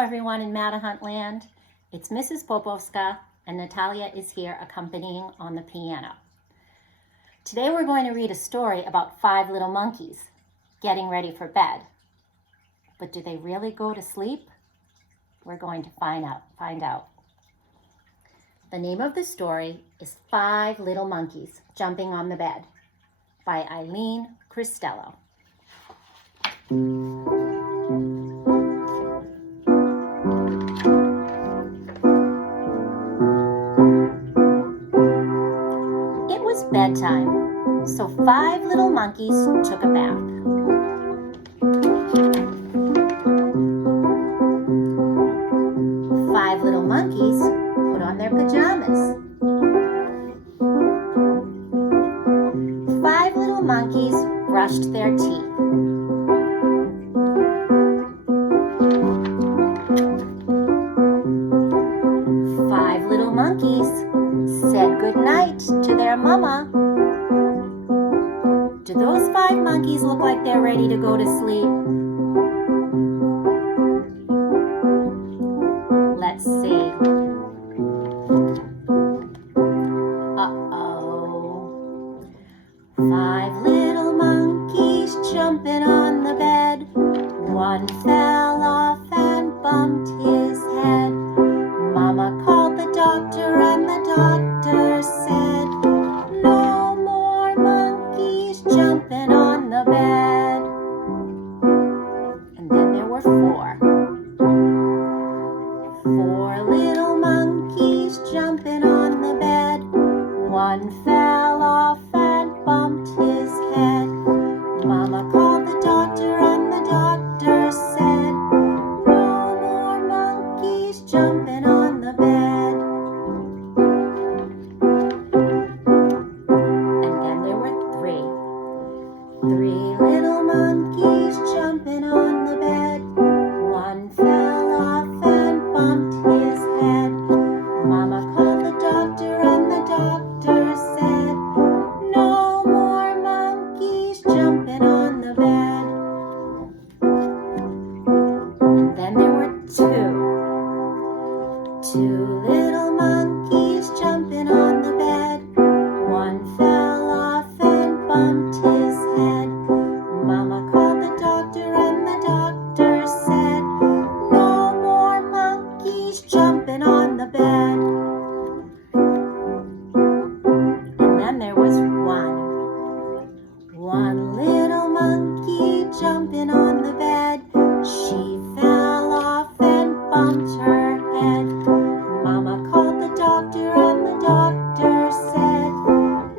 everyone in Matahunt land. It's Mrs. Popovska, and Natalia is here accompanying on the piano. Today we're going to read a story about 5 little monkeys getting ready for bed. But do they really go to sleep? We're going to find out. The name of the story is 5 Little Monkeys Jumping on the Bed by Eileen Cristello. It was bedtime, so 5 little monkeys took a bath. Five little monkeys put on their pajamas. 5 little monkeys brushed their teeth. 5 little monkeys said goodnight to their mama. Do those 5 monkeys look like they're ready to go to sleep? Let's see. Uh-oh. 5 little monkeys jumping on the bed. One fell off and bumped his head. Mama called the doctor and the doctor said, no more monkeys jumping on the bed. And then there were 4. 4 little monkeys jumping on the bed. One fell off and bumped his head. Mama called the doctor and the doctor said, no more monkeys jumping on the bed. And then there were 3. 3 little monkeys jumping on the bed. One fell off and bumped his head. Mama called the doctor and the doctor said, no more monkeys jumping on the bed. And then there were 2. 2 little monkeys jumping on the bed. One fell off and bumped his head. Mama called the doctor and the doctor said, no more monkeys jumping on the bed. And then there was 1 little monkey jumping on the bed. She fell off and bumped her head. Mama called the doctor and the doctor said,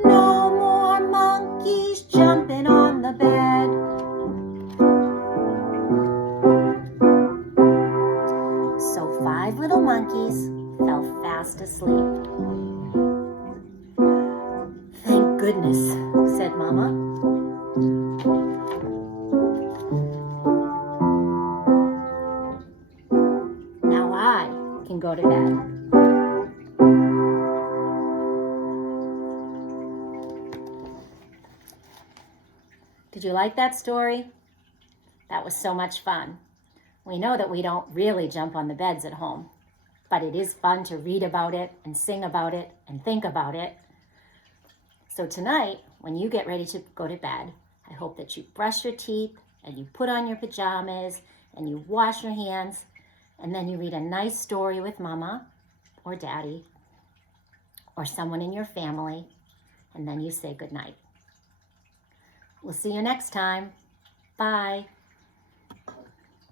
no more monkeys jumping on the bed. So 5 little monkeys fell fast asleep. Thank goodness, said Mama. Now I can go to bed. Did you like that story? That was so much fun. We know that we don't really jump on the beds at home, but it is fun to read about it and sing about it and think about it. So tonight, when you get ready to go to bed, I hope that you brush your teeth and you put on your pajamas and you wash your hands, and then you read a nice story with Mama or Daddy or someone in your family, and then you say goodnight. We'll see you next time. Bye.